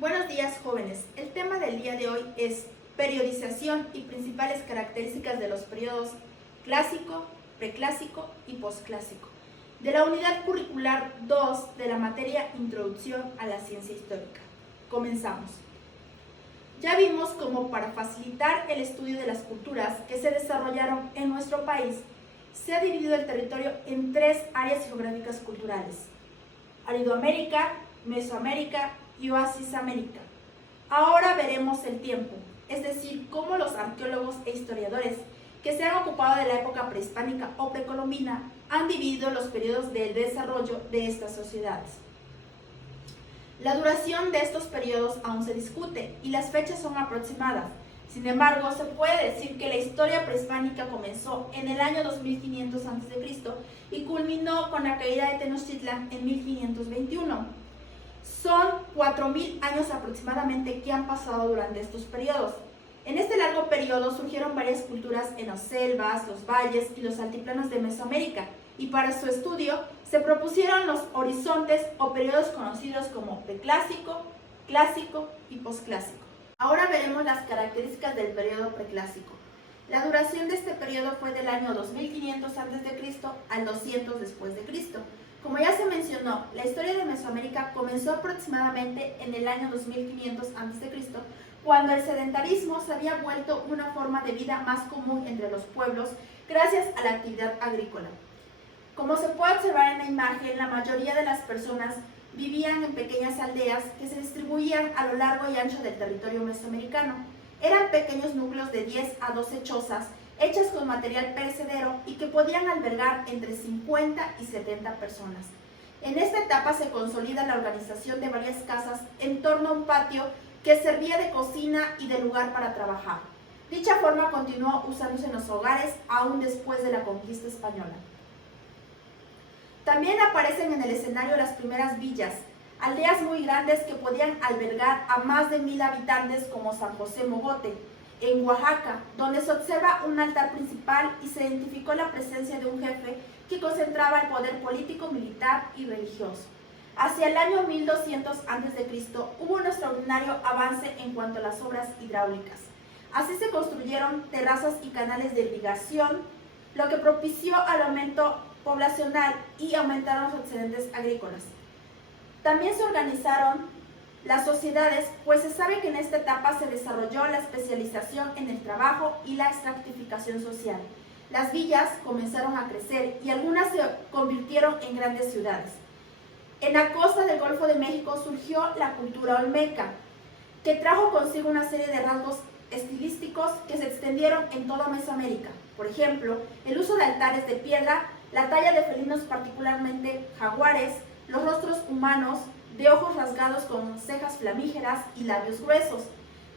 Buenos días, jóvenes. El tema del día de hoy es periodización y principales características de los periodos clásico, preclásico y posclásico, de la unidad curricular 2 de la materia Introducción a la Ciencia Histórica. Comenzamos. Ya vimos cómo para facilitar el estudio de las culturas que se desarrollaron en nuestro país, se ha dividido el territorio en 3 áreas geográficas culturales: Aridoamérica, Mesoamérica y Oasis América. Ahora veremos el tiempo, es decir, cómo los arqueólogos e historiadores que se han ocupado de la época prehispánica o precolombina han dividido los periodos del desarrollo de estas sociedades. La duración de estos periodos aún se discute y las fechas son aproximadas. Sin embargo, se puede decir que la historia prehispánica comenzó en el año 2500 a.C. y culminó con la caída de Tenochtitlan en 1521. Son 4000 años aproximadamente que han pasado durante estos periodos. En este largo periodo surgieron varias culturas en las selvas, los valles y los altiplanos de Mesoamérica, y para su estudio se propusieron los horizontes o periodos conocidos como preclásico, clásico y posclásico. Ahora veremos las características del periodo preclásico. La duración de este periodo fue del año 2500 a.C. al 200 después de Cristo. Como ya se mencionó, la historia de Mesoamérica comenzó aproximadamente en el año 2500 a.C., cuando el sedentarismo se había vuelto una forma de vida más común entre los pueblos gracias a la actividad agrícola. Como se puede observar en la imagen, la mayoría de las personas vivían en pequeñas aldeas que se distribuían a lo largo y ancho del territorio mesoamericano. Eran pequeños núcleos de 10 a 12 chozas, hechas con material perecedero y que podían albergar entre 50 y 70 personas. En esta etapa se consolida la organización de varias casas en torno a un patio que servía de cocina y de lugar para trabajar. Dicha forma continuó usándose en los hogares aún después de la conquista española. También aparecen en el escenario las primeras villas, aldeas muy grandes que podían albergar a más de 1000 habitantes, como San José Mogote, en Oaxaca, donde se observa un altar principal y se identificó la presencia de un jefe que concentraba el poder político, militar y religioso. Hacia el año 1200 a.C. hubo un extraordinario avance en cuanto a las obras hidráulicas. Así se construyeron terrazas y canales de irrigación, lo que propició al aumento poblacional y aumentaron los excedentes agrícolas. También se organizaron las sociedades, pues se sabe que en esta etapa se desarrolló la especialización en el trabajo y la estratificación social. Las villas comenzaron a crecer y algunas se convirtieron en grandes ciudades. En la costa del Golfo de México surgió la cultura olmeca, que trajo consigo una serie de rasgos estilísticos que se extendieron en toda Mesoamérica. Por ejemplo, el uso de altares de piedra, la talla de felinos, particularmente jaguares, los rostros humanos de ojos rasgados con cejas flamígeras y labios gruesos.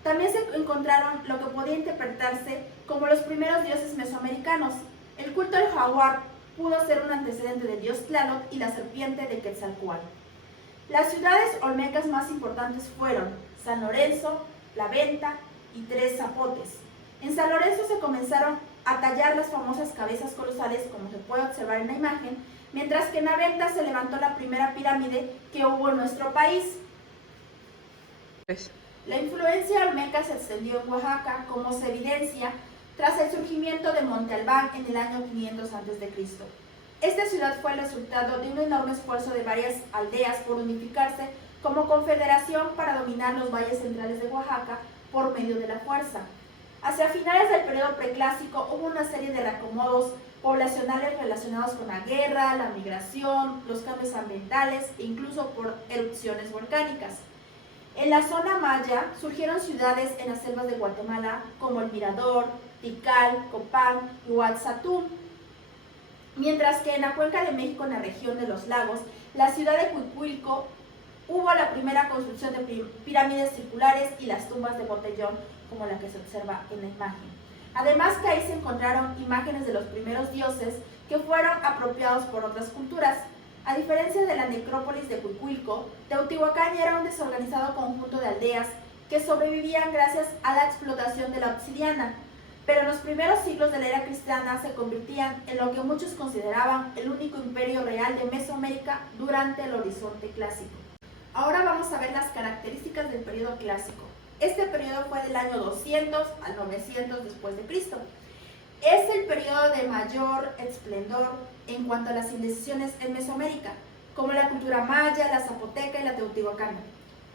También se encontraron lo que podía interpretarse como los primeros dioses mesoamericanos. El culto del jaguar pudo ser un antecedente del dios Tlaloc y la serpiente de Quetzalcóatl. Las ciudades olmecas más importantes fueron San Lorenzo, La Venta y Tres Zapotes. En San Lorenzo se comenzaron a tallar las famosas cabezas colosales, como se puede observar en la imagen, mientras que en La Venta se levantó la primera pirámide que hubo en nuestro país. La influencia olmeca se extendió en Oaxaca, como se evidencia tras el surgimiento de Monte Albán en el año 500 a.C. Esta ciudad fue el resultado de un enorme esfuerzo de varias aldeas por unificarse como confederación para dominar los valles centrales de Oaxaca por medio de la fuerza. Hacia finales del periodo preclásico hubo una serie de reacomodos poblacionales relacionados con la guerra, la migración, los cambios ambientales e incluso por erupciones volcánicas. En la zona maya surgieron ciudades en las selvas de Guatemala como El Mirador, Tikal, Copán y Huatzatún, mientras que en la cuenca de México, en la región de los lagos, la ciudad de Cuicuilco, hubo la primera construcción de pirámides circulares y las tumbas de botellón, como la que se observa en la imagen. Además que ahí se encontraron imágenes de los primeros dioses que fueron apropiados por otras culturas. A diferencia de la necrópolis de Cuicuilco, Teotihuacán era un desorganizado conjunto de aldeas que sobrevivían gracias a la explotación de la obsidiana, pero en los primeros siglos de la era cristiana se convertían en lo que muchos consideraban el único imperio real de Mesoamérica durante el horizonte clásico. Ahora vamos a ver las características del periodo periodo clásico. Este periodo fue del año 200 al 900 después de Cristo. Es el periodo de mayor esplendor en cuanto a las civilizaciones en Mesoamérica, como la cultura maya, la zapoteca y la teotihuacana.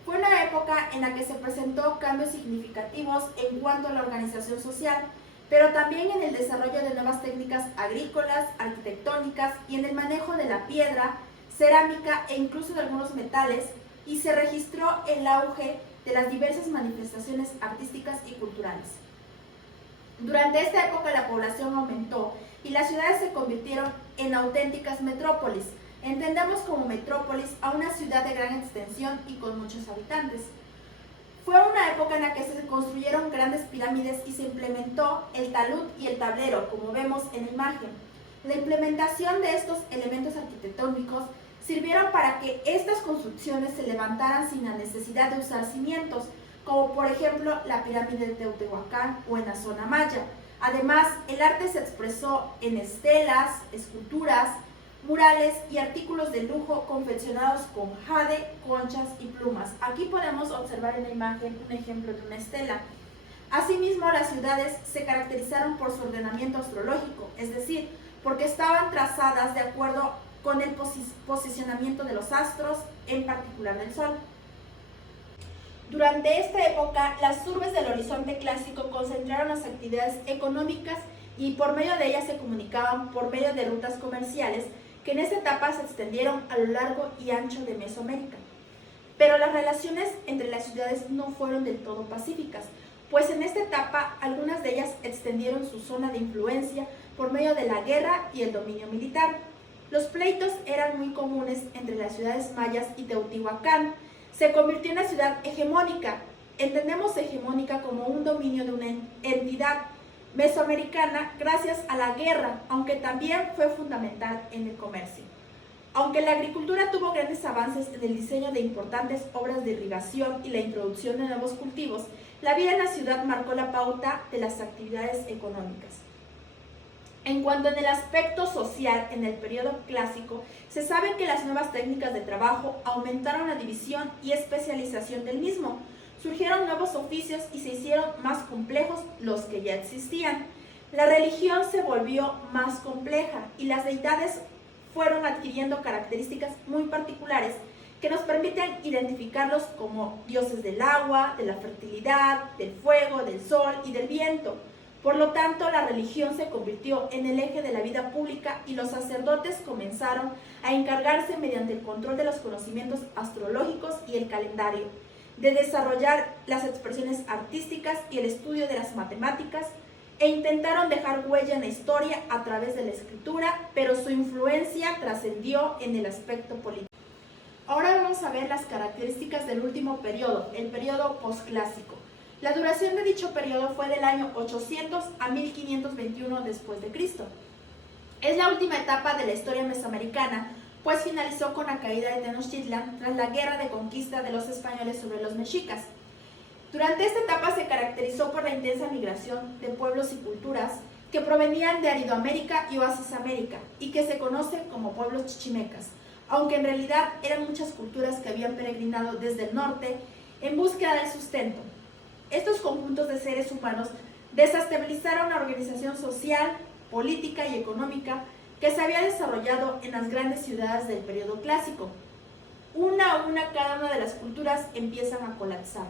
Fue una época en la que se presentó cambios significativos en cuanto a la organización social, pero también en el desarrollo de nuevas técnicas agrícolas, arquitectónicas y en el manejo de la piedra, cerámica e incluso de algunos metales, y se registró el auge de las diversas manifestaciones artísticas y culturales. Durante esta época la población aumentó y las ciudades se convirtieron en auténticas metrópolis. Entendemos como metrópolis a una ciudad de gran extensión y con muchos habitantes. Fue una época en la que se construyeron grandes pirámides y se implementó el talud y el tablero, como vemos en la imagen. La implementación de estos elementos arquitectónicos sirvieron para que estas construcciones se levantaran sin la necesidad de usar cimientos, como por ejemplo la pirámide de Teotihuacán o en la zona maya. Además, el arte se expresó en estelas, esculturas, murales y artículos de lujo confeccionados con jade, conchas y plumas. Aquí podemos observar en la imagen un ejemplo de una estela. Asimismo, las ciudades se caracterizaron por su ordenamiento astrológico, es decir, porque estaban trazadas de acuerdo con el posicionamiento de los astros, en particular del Sol. Durante esta época, las urbes del horizonte clásico concentraron las actividades económicas y por medio de ellas se comunicaban por medio de rutas comerciales que en esta etapa se extendieron a lo largo y ancho de Mesoamérica. Pero las relaciones entre las ciudades no fueron del todo pacíficas, pues en esta etapa algunas de ellas extendieron su zona de influencia por medio de la guerra y el dominio militar. Los pleitos eran muy comunes entre las ciudades mayas y Teotihuacán. Se convirtió en una ciudad hegemónica. Entendemos hegemónica como un dominio de una entidad mesoamericana gracias a la guerra, aunque también fue fundamental en el comercio. Aunque la agricultura tuvo grandes avances en el diseño de importantes obras de irrigación y la introducción de nuevos cultivos, la vida en la ciudad marcó la pauta de las actividades económicas. En cuanto en el aspecto social, en el periodo clásico, se sabe que las nuevas técnicas de trabajo aumentaron la división y especialización del mismo. Surgieron nuevos oficios y se hicieron más complejos los que ya existían. La religión se volvió más compleja y las deidades fueron adquiriendo características muy particulares que nos permiten identificarlos como dioses del agua, de la fertilidad, del fuego, del sol y del viento. Por lo tanto, la religión se convirtió en el eje de la vida pública y los sacerdotes comenzaron a encargarse, mediante el control de los conocimientos astrológicos y el calendario, de desarrollar las expresiones artísticas y el estudio de las matemáticas, e intentaron dejar huella en la historia a través de la escritura, pero su influencia trascendió en el aspecto político. Ahora vamos a ver las características del último periodo, el periodo posclásico. La duración de dicho periodo fue del año 800 a 1521 después de Cristo. Es la última etapa de la historia mesoamericana, pues finalizó con la caída de Tenochtitlan tras la guerra de conquista de los españoles sobre los mexicas. Durante esta etapa se caracterizó por la intensa migración de pueblos y culturas que provenían de Aridoamérica y Oasis América y que se conocen como pueblos chichimecas, aunque en realidad eran muchas culturas que habían peregrinado desde el norte en búsqueda del sustento. Estos conjuntos de seres humanos desestabilizaron la organización social, política y económica que se había desarrollado en las grandes ciudades del periodo clásico. Una a una cada una de las culturas empiezan a colapsar.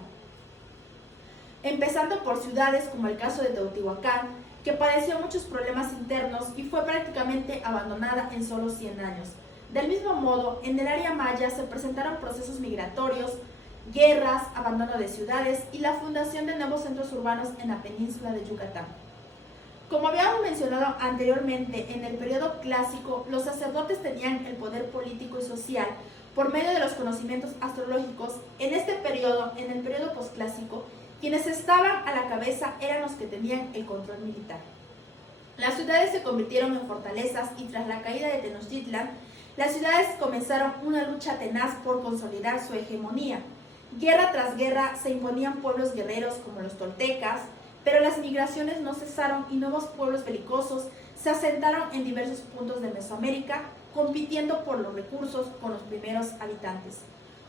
Empezando por ciudades como el caso de Teotihuacán, que padeció muchos problemas internos y fue prácticamente abandonada en solo 100 años. Del mismo modo, en el área maya se presentaron procesos migratorios, guerras, abandono de ciudades y la fundación de nuevos centros urbanos en la península de Yucatán. Como habíamos mencionado anteriormente, en el periodo clásico, los sacerdotes tenían el poder político y social por medio de los conocimientos astrológicos. En este periodo, en el periodo posclásico, quienes estaban a la cabeza eran los que tenían el control militar. Las ciudades se convirtieron en fortalezas y tras la caída de Tenochtitlan, las ciudades comenzaron una lucha tenaz por consolidar su hegemonía. Guerra tras guerra se imponían pueblos guerreros como los toltecas, pero las migraciones no cesaron y nuevos pueblos belicosos se asentaron en diversos puntos de Mesoamérica, compitiendo por los recursos con los primeros habitantes.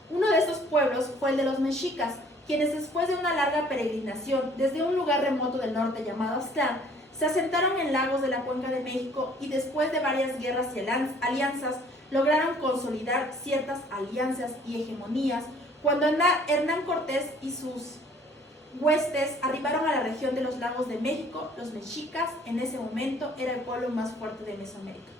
Uno de estos pueblos fue el de los mexicas, quienes después de una larga peregrinación desde un lugar remoto del norte llamado Aztlán, se asentaron en lagos de la Cuenca de México y después de varias guerras y alianzas lograron consolidar ciertas alianzas y hegemonías cuando Hernán Cortés y sus huestes arribaron a la región de los lagos de México. Los mexicas en ese momento era el pueblo más fuerte de Mesoamérica.